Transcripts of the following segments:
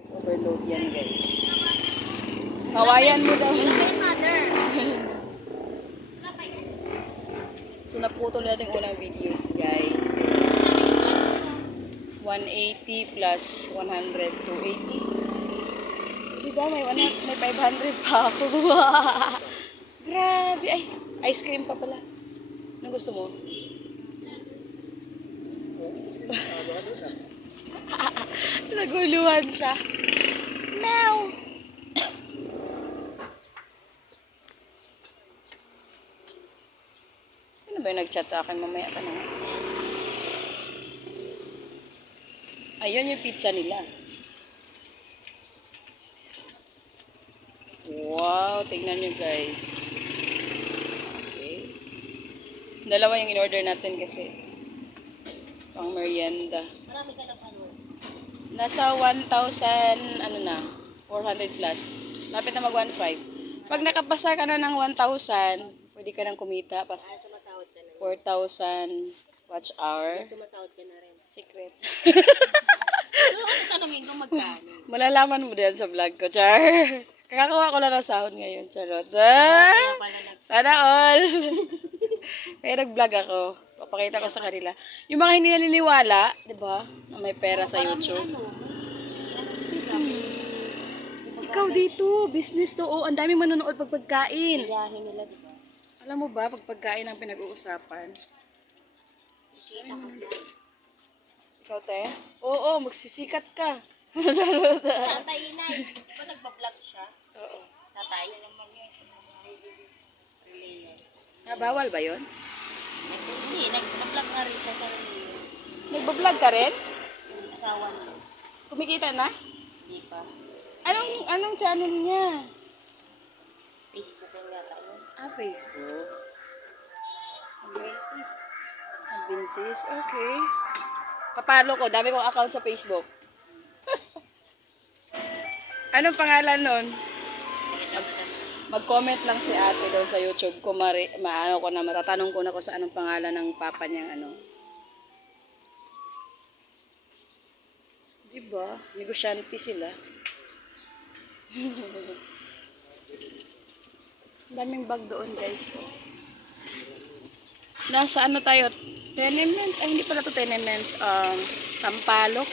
Overload yan, guys. Kawayan mo daw. So, naputol natin unang videos, guys. 180 plus 100, 280. Diba? May 500 pa ako. Grabe. Ay, ice cream pa pala. Anong gusto mo? Naguluhan siya. Meow! Sino ba yung nag-chat sa akin mamaya? Tanong. Ayun yung pizza nila. Wow! Tingnan nyo, guys. Okay. Dalawa yung in-order natin kasi pang merienda. Marami ka na ano. Nasa 1,000, ano na, 400 plus. Lapit na mag 1,500. Pag nakapasa ka na ng 1,000, pwede ka nang kumita. Sumasahod ka na. 4,000 watch hour. Sumasahod ka na rin. Secret. Ano ako tanongin kung magkano? Malalaman mo din sa vlog ko, Char. Kakakuha ko lang ng sahod ngayon, charot. Ah, sana all. Kaya nag-vlog ako. Papakita ko sa kanila. Yung mga hindi naniniwala, di ba, na may pera sa YouTube. Ikaw dito, business to. Oh, ang dami manonood pag pagkain. Biyahe nila, di ba? Alam mo ba, pag pagkain ang pinag-uusapan? Kita ka na. Ikaw, te? Oo, magsisikat ka. Charot. Tatay, inay. Di ba nagbablog siya? Oo. Tatay? Bawal ba yun? Hindi, nag-vlog nga rin siya sa Relio. Nagbablog ka rin? Yung asawa niya. Kumikita na? Hindi pa. Anong channel niya? Facebook lang yata yun. Facebook. Bintis. Okay. Papalo ko. Dami kong account sa Facebook. Anong pangalan nun? Mag-comment lang si ate doon sa YouTube ko. Matatanong ko na kung sa anong pangalan ng papa niyang ano. Diba? Negosyante sila. Daming bag doon, guys. Nasa ano tayo? Tenement? Ay, hindi pala to tenement. Sampalok.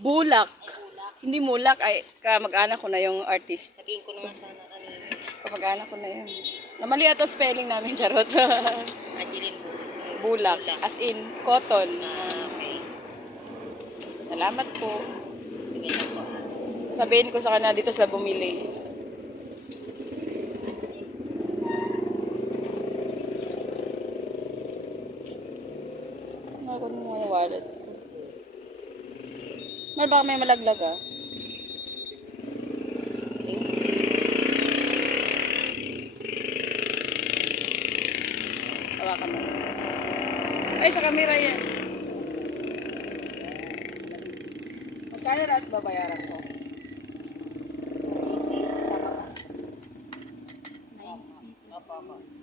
Bulak. Hindi mulak. Ay, kamag-anak ko na yung artist. Sabihin ko naman sana kanina. Kamag-anak ko na yun. Namali ata spelling namin, charot. Ajirin mo. Bulak. As in, cotton. Okay. Salamat po. Sige na po. Sabihin ko sa kanila dito sila bumili. Ano mo yung wallet ko? Mal baka may malaglag ah. Hawakan mo. Ay, sa camera yan. Magkano na at babayaran ko? 90.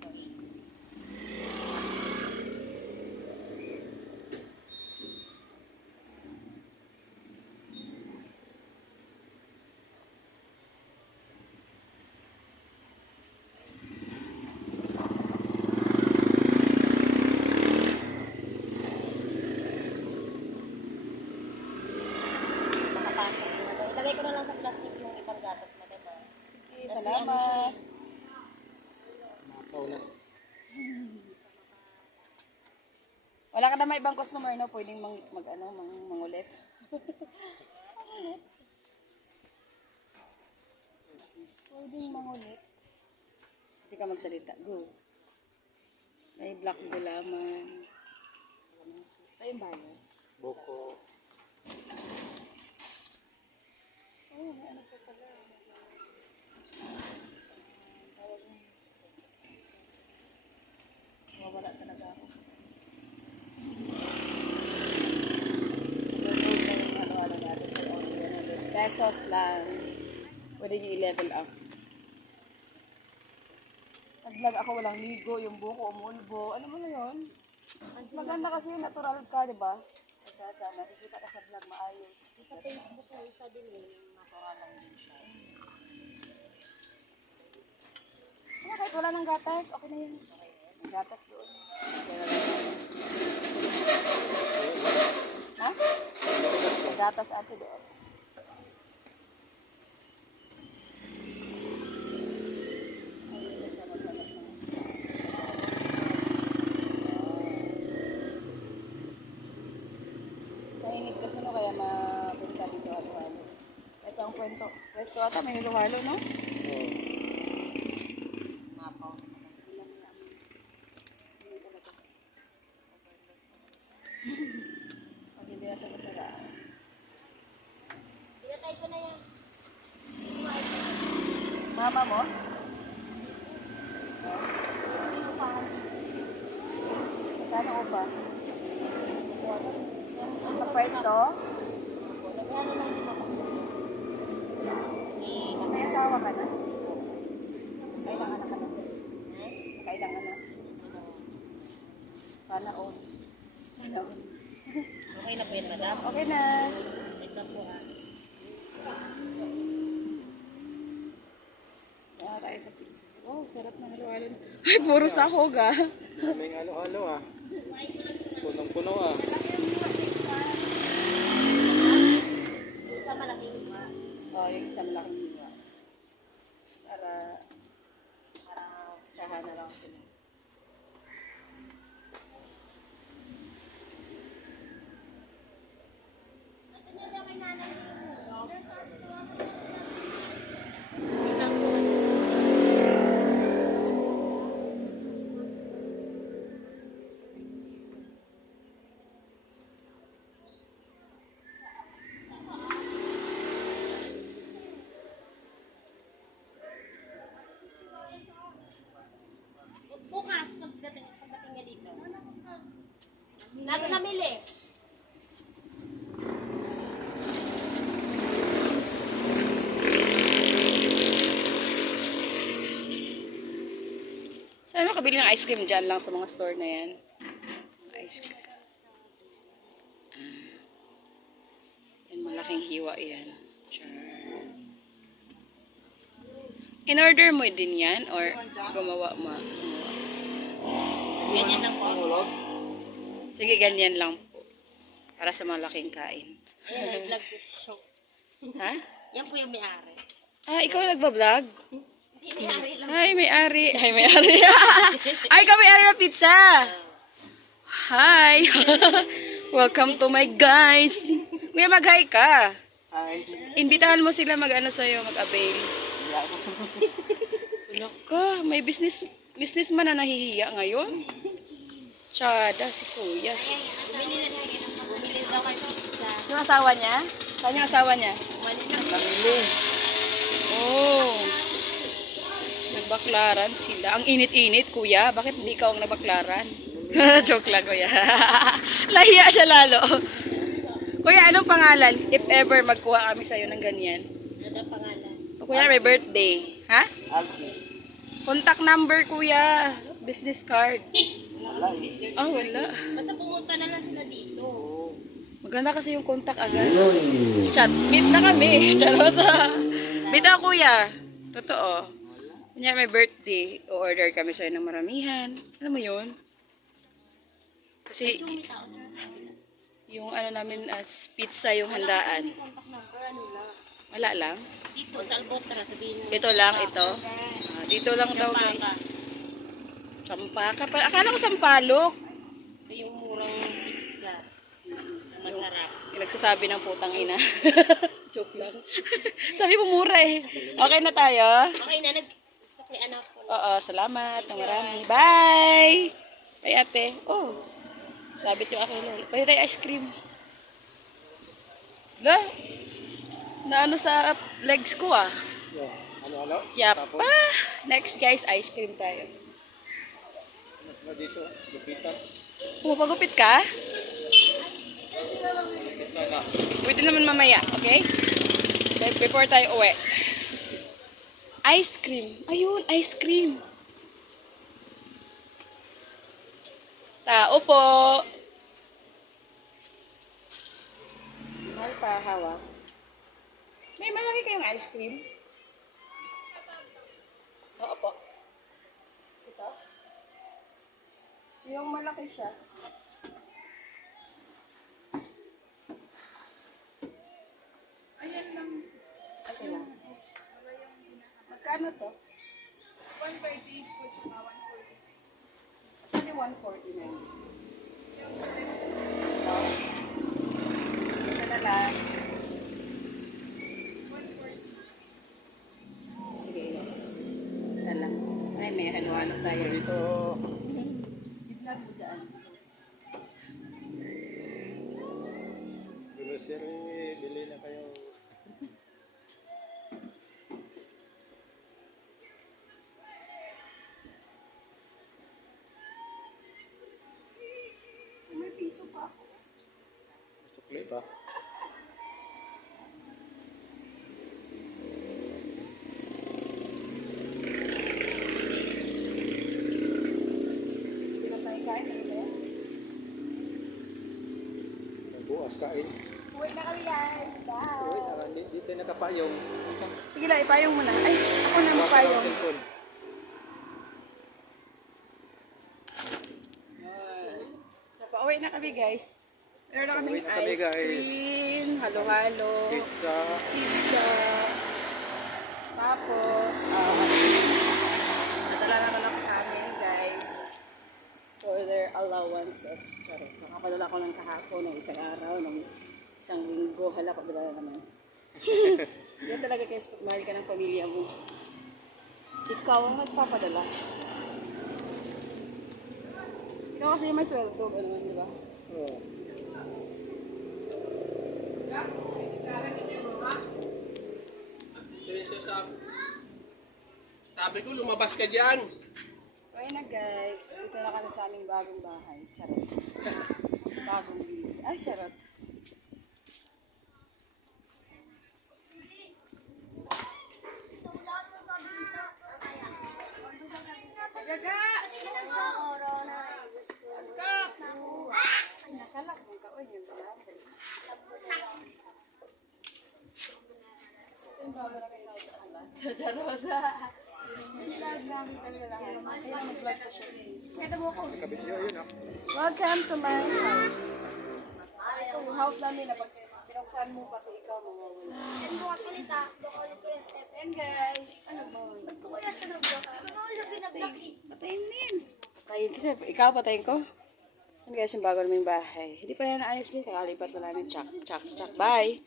Ilagay ko na lang sa plastic yung ibang gatas, madama. Sige, salamat. Wala ka na may ibang customer na pwedeng mangulit. Pwedeng mangulit. Hindi ka magsalita. Go. May black gulaman. Ito yung bayo. Boko. Oh, may ano pa pala. Wala talaga ako. Pesos lang. Pwede nyo i-level up. Nag-vlog ako, walang ligo, yung buko umulbo. Alam mo na yun? Mas maganda kasi yung natural ka, di ba? Kasi nakikita ka sa vlog maayos. Sa Facebook na isa din yung natural lang din siya. Kahit wala ng gatas, okay na yun. May gatas doon. Ha? May gatas ate doon. Mainit kasi no, kaya mapunta dito halo-halo. Ito ang kwento. Pwesto ata, may halo-halo, no? Mapaw. Pag hindi na siya masaraan. Pinatay ko na yan. Mama mo? Magkano upa? Ang pwesto? Nagano lang yung mama. May asawa ka na? Kailang anak ka na? Kailang anak? Sana all. Sana all. Okay na po yan, madam. Okay na. Tignan po ha. Kaya tayo sa pizza. Wow, sarap na halo-halo. Ay, puro sahog ah. May halo-halo ah. Punong-puno ah. Isa malaking iba. Oh, yung isang laking hiwa. Para isahan na lang sila. Bukas, pagdating niya dito. Namili. Saan makabili ng ice cream dyan lang sa mga store na yan? Ice cream. Yan, malaking hiwa yan. Char. In-order mo din yan? Or gumawa mo? Ganyan lang po. Sige, ganyan lang po. Para sa malaking kain. Ayan, nag-vlog po siya. Ha? Yan po yung may-ari. Ah, ikaw nagbablog? Hindi, may-ari lang. Hi, may-ari. Hi, may-ari. Ay, ikaw may-ari ng pizza. Hi. Welcome to my guys. Kuya, mag-hi ka. Ay, Imbitahan mo sila mag-ano sa'yo, mag-avail. Wala ka, may businessman na nahihiya ngayon. Tsada, si kuya. Bumili daw kayo ng pizza. Yung asawa niya? Saan yung asawa niya? Umalis na. Oh. Nagbaklaran sila. Ang init-init, kuya. Bakit hindi ka ang nagbaklaran? Joke lang, kuya. Lahiya siya lalo. Kuya, anong pangalan? If ever magkuha kami sa'yo ng ganyan. Ano daw pangalan? O, kuya, may birthday. Ha? Contact number, kuya. Business card. Ah, wala. Basta pumunta na lang sila dito. Maganda kasi yung contact agad. Chat, meet na kami. Charot. Meet ako, kuya. Totoo. Kanya may birthday, o-order kami sa'yo ng maramihan. Alam mo yun? Kasi May tao na. yung ano namin as pizza yung handaan. Contact number, ano lang. Wala lang. Dito sa Albotra, sabihin mo. Ito lang, ito. Ah, dito lang daw, guys. Sampaka pa. Akala ko sampalok. Ito yung murang pizza. Na masarap. Yung nagsasabi ng putang ina. Joke lang. Sabi mo mura eh. Okay na tayo? Okay na, nagsakay anak ko. Oo, salamat. Ng marami. Bye! Kay ate. Oh. Sabit yung aking lolo. Pwede tayo ice cream. La. Na ano sa legs ko ah. Halo-halo? Yapa. Next guys, ice cream tayo. Ano dito? Lupitan. Pumapagupit ka? Pizza na. Pwede naman mamaya, okay? Before tayo uwi. Ice cream. Ayun, ice cream. Tao po. Mahal pa, hawak. May malaki kayong ice cream? Oo po. Ito? Yung malaki siya. Ayan lang. Okay lang. Magkano to? 130 po, 140. Saan yung 140 na yun? Ito. Ito na lang. 140. Sige, ito. Isa lang. Ay, may halo-halo tayo. Dito. I-vlog mo dyan. Grocery, bili na kayo. May piso pa ako. Sukli pa. Sige na tayo kain. Bukas kain. Uwi na kami guys. Bye. Uy, dito nakapayong. Sige lang, ipayong mo na. Ay, ako na magpayong. Cellphone. So, pauwi na kami guys. Meron na kaming Pauwi na kami, ice guys. cream, halo-halo, Pizza. pizza. Tapos, nadala naman ako sa amin guys. For their allowances. Charot. Nakapadala ko ng kahapon, ng isang araw, ng isang linggo. Hala, pagdala naman. Yan talaga guys, pag mahal ka ng pamilya mo. Ikaw ang nagpapadala. Ikaw kasi may sweldo, gano'n, di ba? Oh. Sabi ko, lumabas ka dyan. So, ayun na guys. Dito na kami sa aming bagong bahay. Charot. Bagong bahay. Ay, charot. Gaga! Nakalak mo ka. Uy, yun sila. Ito yung bago na kayo nakakalat. Charot. Vlog namin kami lahat. Ayun, mag-vlog ko siya. Kaya mo ko. Kabidyo yun ah. Welcome to my house. Itong house namin na pag pinuksan mo pati ikaw mawawala. And guys, ano ba? Patayin din. Patayin kasi ikaw patayin ko. Ano guys yung bago naming bahay. Hindi pa yan naayos din. Kakalipat na namin. Chak, chak, chak. Bye.